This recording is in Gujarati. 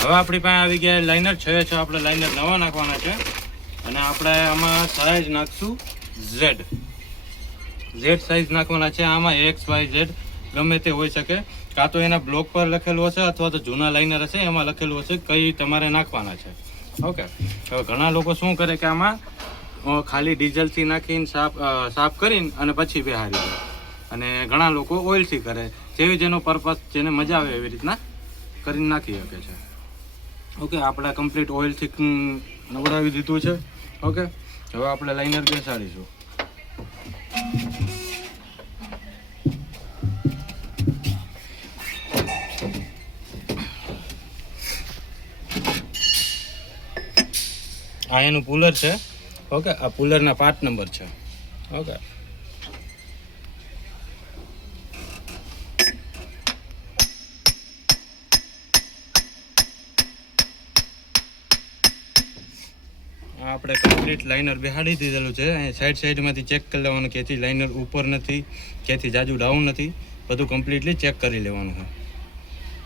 હવે આપણી પાસે આવી ગયા લાઇનર 6 છે, આપણે લાઇનર નવા નાખવાના છે અને આપણે આમાં સાઇઝ નાખશું ઝેડ સાઇઝ નાખવાના છે. આમાં XYZ ગમે તે હોઈ શકે, કાં તો એના બ્લોક પર લખેલું હશે અથવા તો જૂના લાઇનર હશે એમાં લખેલું હશે કઈ તમારે નાખવાના છે. ઓકે, હવે ઘણા લોકો શું કરે કે આમાં ખાલી ડીઝલથી નાખીને સાફ કરીને અને પછી બેહારી દે, અને ઘણા લોકો ઓઇલથી કરે, જેવી જેનો પર્પઝ જેને મજા આવે એવી રીતના કરીને નાખી શકે છે. ઓકે, આપણે કમ્પ્લીટ ઓઇલથી નવડાવી દીધું છે. ઓકે, હવે આપણે લાઇનર બેસાડીશું. આ એનું પુલર છે. ઓકે, આ પુલરના પાર્ટ નંબર છે. ઓકે, આપણે કમ્પ્લીટ લાઇનર બેહાડી દીધેલું છે. અહીં સાઈડમાંથી ચેક કરી લેવાનું ક્યાંથી લાઇનર ઉપર નથી, ક્યાંથી જાજુ ડાઉન નથી, બધું કમ્પ્લીટલી ચેક કરી લેવાનું છે.